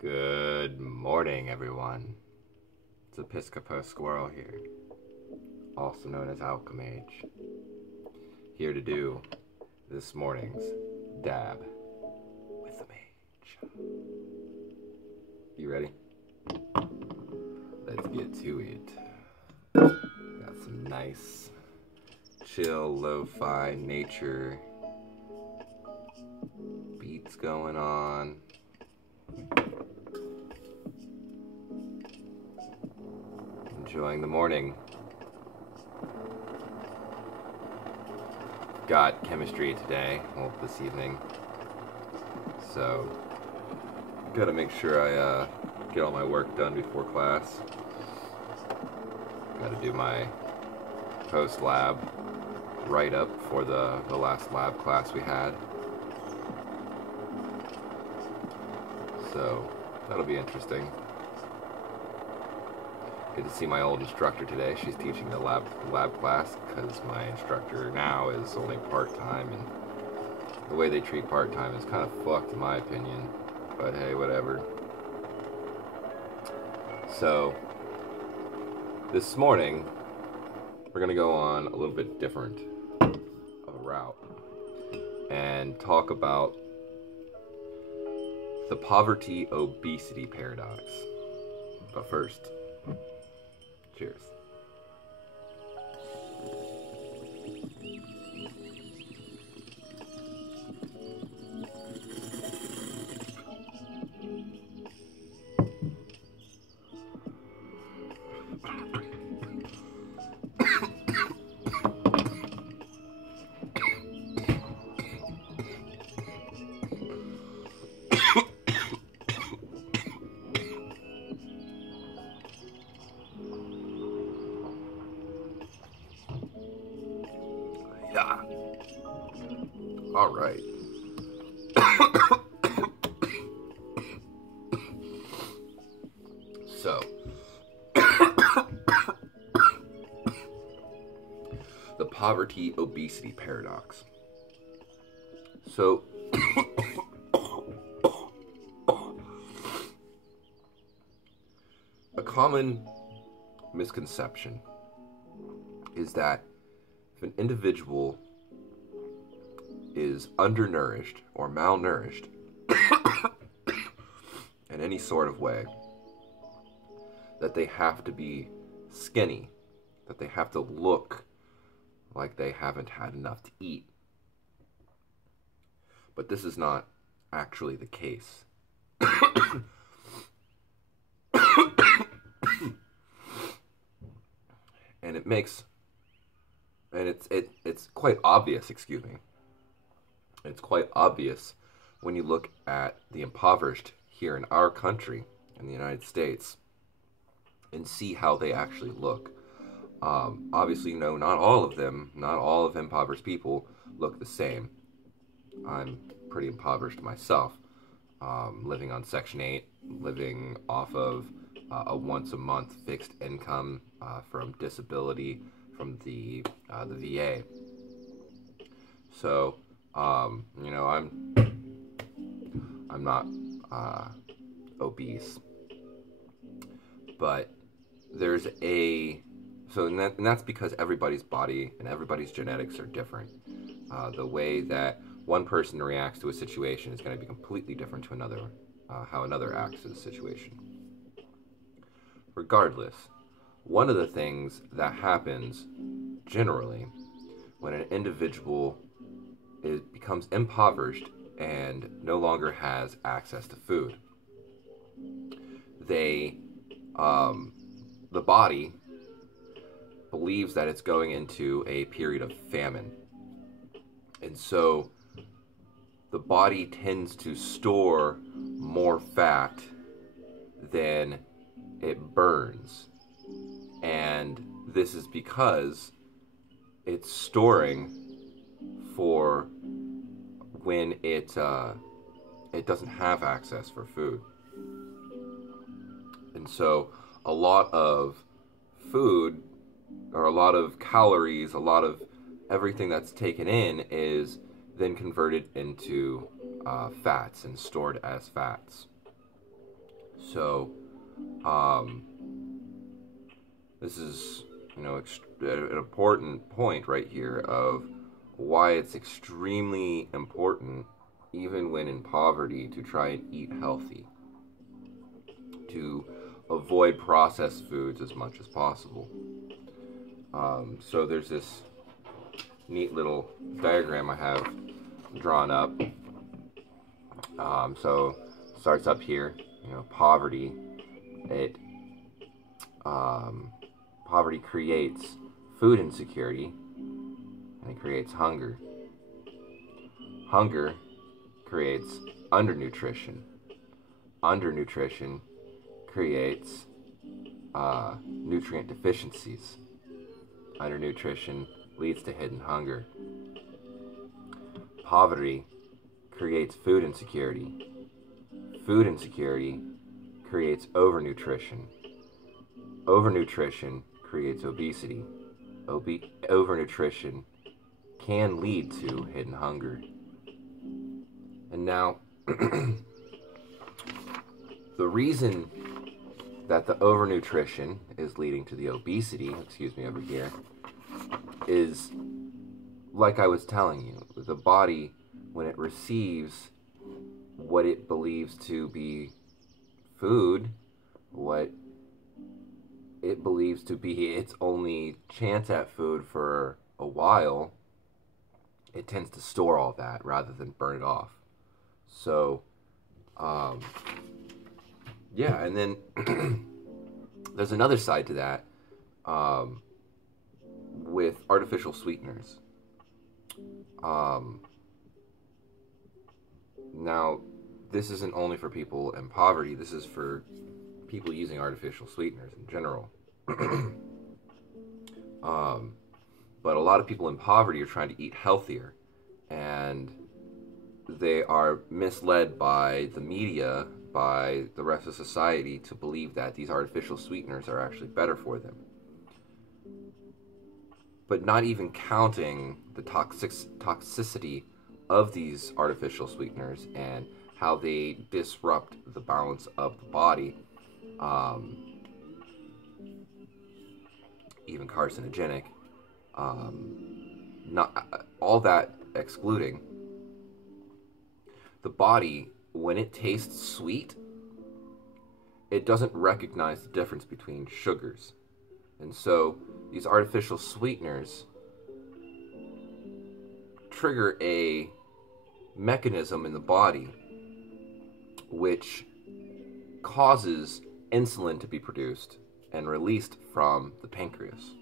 Good morning, everyone. It's Episcopo Squirrel here, also known as Mage, here to do this morning's dab with the Mage. You ready? Let's get to it. Got some nice, chill, lo-fi nature beats going on. Enjoying the morning. Got chemistry today, well, this evening. So, gotta make sure I get all my work done before class. Gotta do my post-lab write-up for the last lab class we had. So, that'll be interesting. Good to see my old instructor today. She's teaching the lab class because my instructor now is only part-time, and the way they treat part-time is kind of fucked in my opinion, but hey, whatever. So this morning we're gonna go on a little bit different of a route and talk about the poverty obesity paradox. But first, cheers. Yeah. All right. So, the poverty obesity paradox. So, a common misconception is that if an individual is undernourished or malnourished in any sort of way, that they have to be skinny, that they have to look like they haven't had enough to eat. But this is not actually the case. And it makes, and it's quite obvious, excuse me. It's quite obvious when you look at the impoverished here in our country, in the United States, and see how they actually look. Obviously, no, not all of impoverished people look the same. I'm pretty impoverished myself, living on Section 8, living off of a once-a-month fixed income from disability from the VA. So, you know, I'm not obese, but there's and that's because everybody's body and everybody's genetics are different. The way that one person reacts to a situation is going to be completely different to another, how another acts in a situation. Regardless, one of the things that happens generally when an individual becomes impoverished and no longer has access to food, the body believes that it's going into a period of famine. And so the body tends to store more fat than it burns. And this is because it's storing for when it doesn't have access for food. And so a lot of food, or a lot of calories, a lot of everything that's taken in is then converted into fats and stored as fats. So, um, this is, an important point right here of why it's extremely important, even when in poverty, to try and eat healthy, to avoid processed foods as much as possible. So there's this neat little diagram I have drawn up. So starts up here, poverty. It Poverty creates food insecurity, and it creates hunger. Hunger creates undernutrition. Undernutrition creates nutrient deficiencies. Undernutrition leads to hidden hunger. Poverty creates food insecurity. Food insecurity creates overnutrition. Overnutrition creates obesity. Overnutrition can lead to hidden hunger. And now, the reason that the overnutrition is leading to the obesity, over here, is, like I was telling you, the body, when it receives what it believes to be food, what it believes to be its only chance at food for a while, it tends to store all that rather than burn it off. So, yeah, and then there's another side to that with artificial sweeteners. Now, this isn't only for people in poverty, this is for people using artificial sweeteners in general. But a lot of people in poverty are trying to eat healthier, and they are misled by the media, by the rest of society, to believe that these artificial sweeteners are actually better for them. But not even counting the toxicity of these artificial sweeteners and how they disrupt the balance of the body, even carcinogenic, not all that excluding, the body, when it tastes sweet, it doesn't recognize the difference between sugars. And so these artificial sweeteners trigger a mechanism in the body which causes insulin to be produced and released from the pancreas.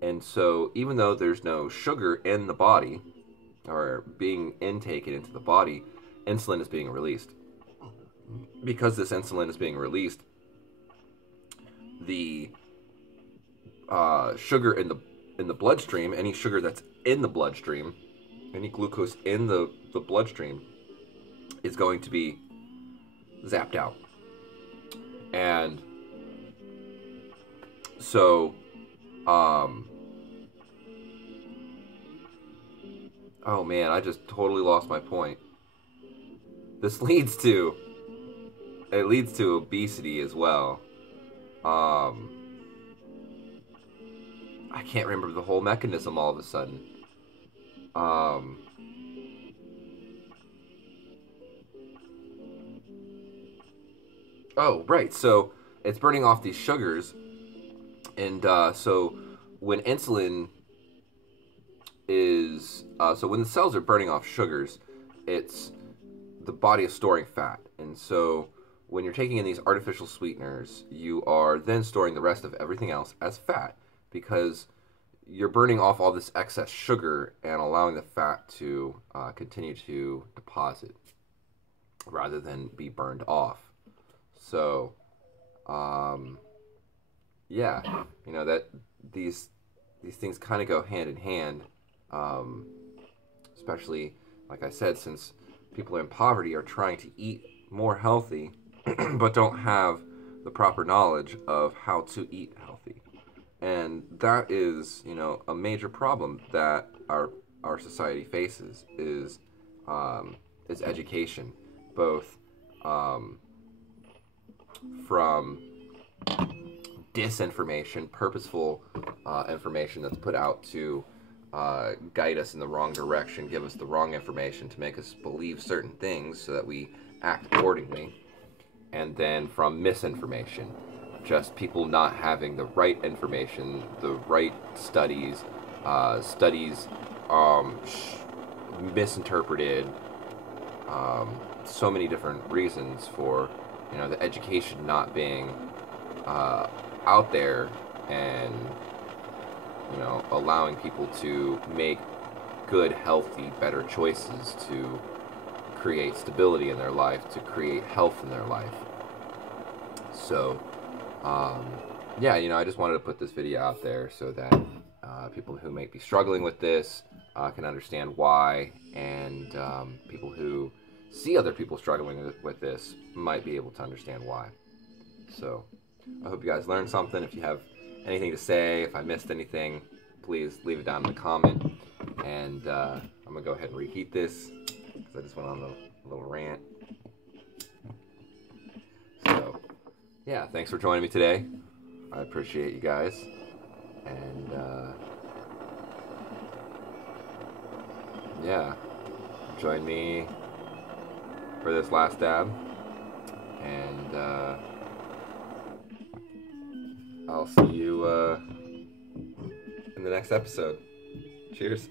And so even though there's no sugar in the body or being intaken into the body, insulin is being released. Because this insulin is being released, the sugar in the bloodstream, any sugar that's in the bloodstream, any glucose in the bloodstream, is going to be zapped out. And so, oh man, I just totally lost my point. This leads to obesity as well. I can't remember the whole mechanism all of a sudden. Oh, right. So it's burning off these sugars, and so when insulin is so when the cells are burning off sugars, it's the body is storing fat, and so when you're taking in these artificial sweeteners, you are then storing the rest of everything else as fat, because you're burning off all this excess sugar and allowing the fat to continue to deposit rather than be burned off. So, yeah, that these things kind of go hand in hand, especially, like I said, since people in poverty are trying to eat more healthy but don't have the proper knowledge of how to eat healthy. And that is, a major problem that our society faces is education, both from disinformation, purposeful information that's put out to guide us in the wrong direction, give us the wrong information to make us believe certain things so that we act accordingly. And then from misinformation, just people not having the right information, the right studies, misinterpreted, so many different reasons for, the education not being out there, and allowing people to make good, healthy, better choices to create stability in their life, to create health in their life. So yeah, I just wanted to put this video out there so that people who might be struggling with this can understand why, and people who see other people struggling with this might be able to understand why. So I hope you guys learned something. If you have anything to say, if I missed anything, please leave it down in the comment. And I'm going to go ahead and reheat this because I just went on a little rant. So yeah, thanks for joining me today. I appreciate you guys. And yeah, join me for this last dab. And I'll see you in the next episode. Cheers.